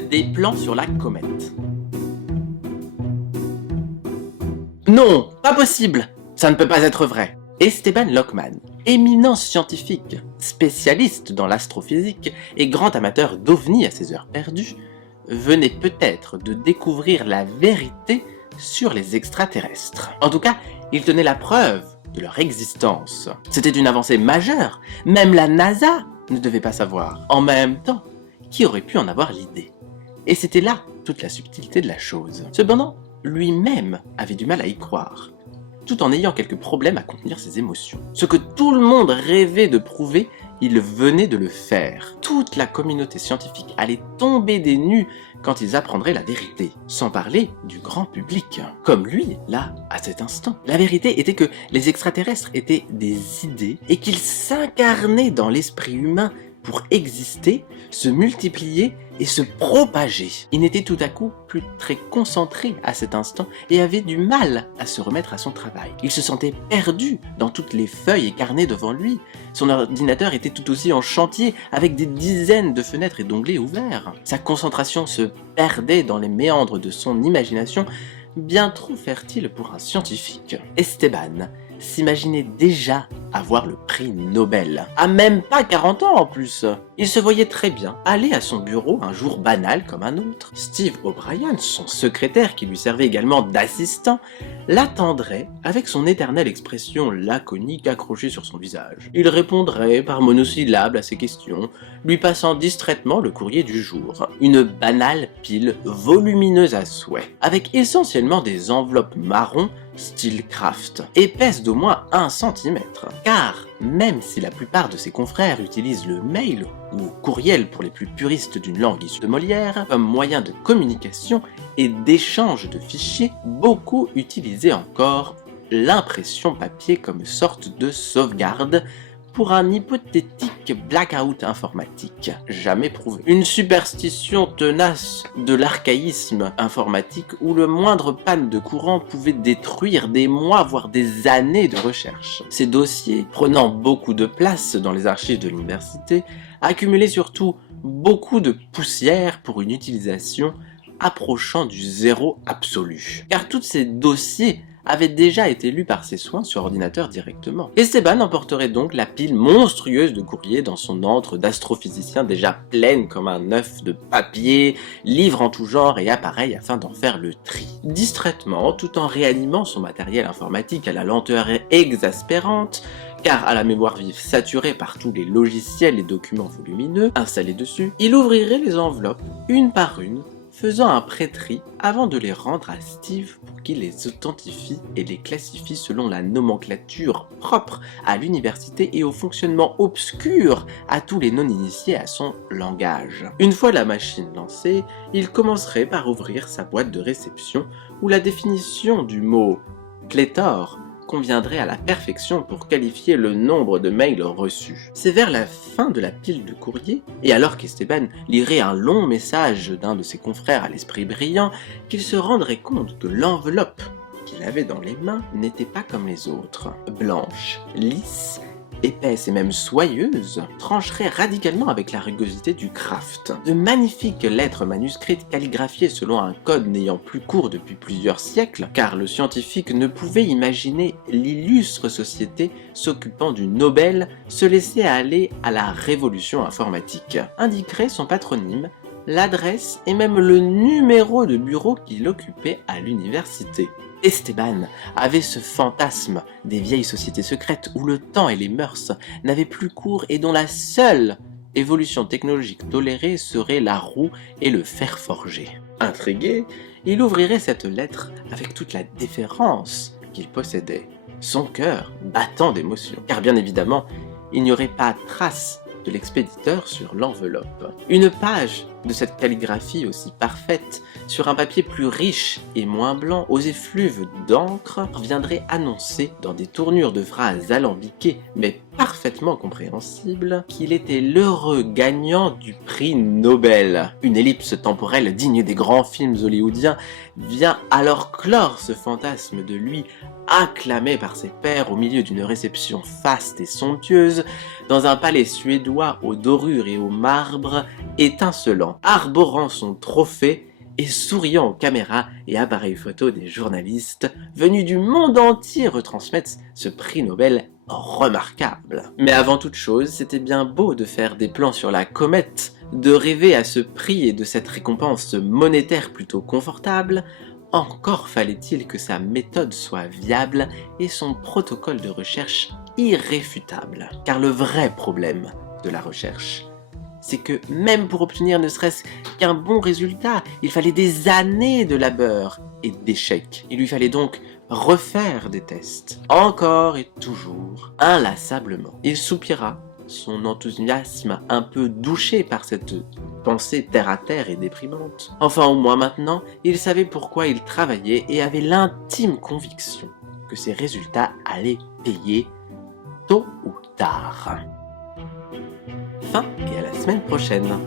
des plans sur la comète. Non, pas possible! Ça ne peut pas être vrai. Esteban Lockman, éminent scientifique, spécialiste dans l'astrophysique et grand amateur d'ovnis à ses heures perdues, venait peut-être de découvrir la vérité sur les extraterrestres. En tout cas, il tenait la preuve de leur existence. C'était une avancée majeure, même la NASA ne devait pas savoir. En même temps, qui aurait pu en avoir l'idée? Et c'était là toute la subtilité de la chose. Cependant, lui-même avait du mal à y croire, tout en ayant quelques problèmes à contenir ses émotions. Ce que tout le monde rêvait de prouver, il venait de le faire. Toute la communauté scientifique allait tomber des nues quand ils apprendraient la vérité, sans parler du grand public, comme lui, là, à cet instant. La vérité était que les extraterrestres étaient des idées et qu'ils s'incarnaient dans l'esprit humain pour exister, se multiplier et se propager. Il n'était tout à coup plus très concentré à cet instant et avait du mal à se remettre à son travail. Il se sentait perdu dans toutes les feuilles et carnets devant lui. Son ordinateur était tout aussi en chantier avec des dizaines de fenêtres et d'onglets ouverts. Sa concentration se perdait dans les méandres de son imagination, bien trop fertile pour un scientifique. Esteban s'imaginait déjà avoir le prix Nobel. À même pas 40 ans en plus. Il se voyait très bien aller à son bureau un jour banal comme un autre. Steve O'Brien, son secrétaire qui lui servait également d'assistant, l'attendrait avec son éternelle expression laconique accrochée sur son visage. Il répondrait par monosyllabes à ses questions, lui passant distraitement le courrier du jour. Une banale pile volumineuse à souhait, avec essentiellement des enveloppes marron style craft, épaisse d'au moins 1 cm. Car, même si la plupart de ses confrères utilisent le mail, ou courriel pour les plus puristes d'une langue issue de Molière, comme moyen de communication et d'échange de fichiers, beaucoup utilisaient encore l'impression papier comme sorte de sauvegarde pour un hypothétique blackout informatique, jamais prouvé. Une superstition tenace de l'archaïsme informatique où le moindre panne de courant pouvait détruire des mois, voire des années de recherche. Ces dossiers, prenant beaucoup de place dans les archives de l'université, accumulaient surtout beaucoup de poussière pour une utilisation approchant du zéro absolu. Car tous ces dossiers avait déjà été lu par ses soins sur ordinateur directement. Esteban emporterait donc la pile monstrueuse de courriers dans son antre d'astrophysicien déjà pleine comme un œuf de papier, livres en tout genre et appareils afin d'en faire le tri. Distraitement, tout en réanimant son matériel informatique à la lenteur exaspérante, car à la mémoire vive saturée par tous les logiciels et documents volumineux installés dessus, il ouvrirait les enveloppes une par une, faisant un pré-tri avant de les rendre à Steve pour qu'il les authentifie et les classifie selon la nomenclature propre à l'université et au fonctionnement obscur à tous les non-initiés à son langage. Une fois la machine lancée, il commencerait par ouvrir sa boîte de réception où la définition du mot « pléthore » conviendrait à la perfection pour qualifier le nombre de mails reçus. C'est vers la fin de la pile de courrier, et alors qu'Esteban lirait un long message d'un de ses confrères à l'esprit brillant, qu'il se rendrait compte que l'enveloppe qu'il avait dans les mains n'était pas comme les autres. Blanche, lisse, épaisse et même soyeuse, trancherait radicalement avec la rugosité du craft. De magnifiques lettres manuscrites calligraphiées selon un code n'ayant plus cours depuis plusieurs siècles, car le scientifique ne pouvait imaginer l'illustre société s'occupant du Nobel se laisser aller à la révolution informatique, indiquerait son patronyme, l'adresse et même le numéro de bureau qu'il occupait à l'université. Esteban avait ce fantasme des vieilles sociétés secrètes où le temps et les mœurs n'avaient plus cours et dont la seule évolution technologique tolérée serait la roue et le fer forgé. Intrigué, il ouvrirait cette lettre avec toute la déférence qu'il possédait, son cœur battant d'émotion, car bien évidemment, il n'y aurait pas trace de l'expéditeur sur l'enveloppe. Une page de cette calligraphie aussi parfaite, sur un papier plus riche et moins blanc, aux effluves d'encre, viendrait annoncer, dans des tournures de phrases alambiquées mais parfaitement compréhensibles, qu'il était l'heureux gagnant du prix Nobel. Une ellipse temporelle digne des grands films hollywoodiens vient alors clore ce fantasme de lui acclamé par ses pairs au milieu d'une réception faste et somptueuse, dans un palais suédois aux dorures et au marbre étincelant fièrement, arborant son trophée et souriant aux caméras et appareils photo des journalistes venus du monde entier retransmettre ce prix Nobel remarquable. Mais avant toute chose, c'était bien beau de faire des plans sur la comète, de rêver à ce prix et de cette récompense monétaire plutôt confortable. Encore fallait-il que sa méthode soit viable et son protocole de recherche irréfutable. Car le vrai problème de la recherche, c'est que même pour obtenir ne serait-ce qu'un bon résultat, il fallait des années de labeur et d'échecs. Il lui fallait donc refaire des tests, encore et toujours, inlassablement. Il soupira, son enthousiasme un peu douché par cette pensée terre-à-terre et déprimante. Enfin, au moins maintenant, il savait pourquoi il travaillait et avait l'intime conviction que ses résultats allaient payer tôt ou tard. Fin et à la semaine prochaine.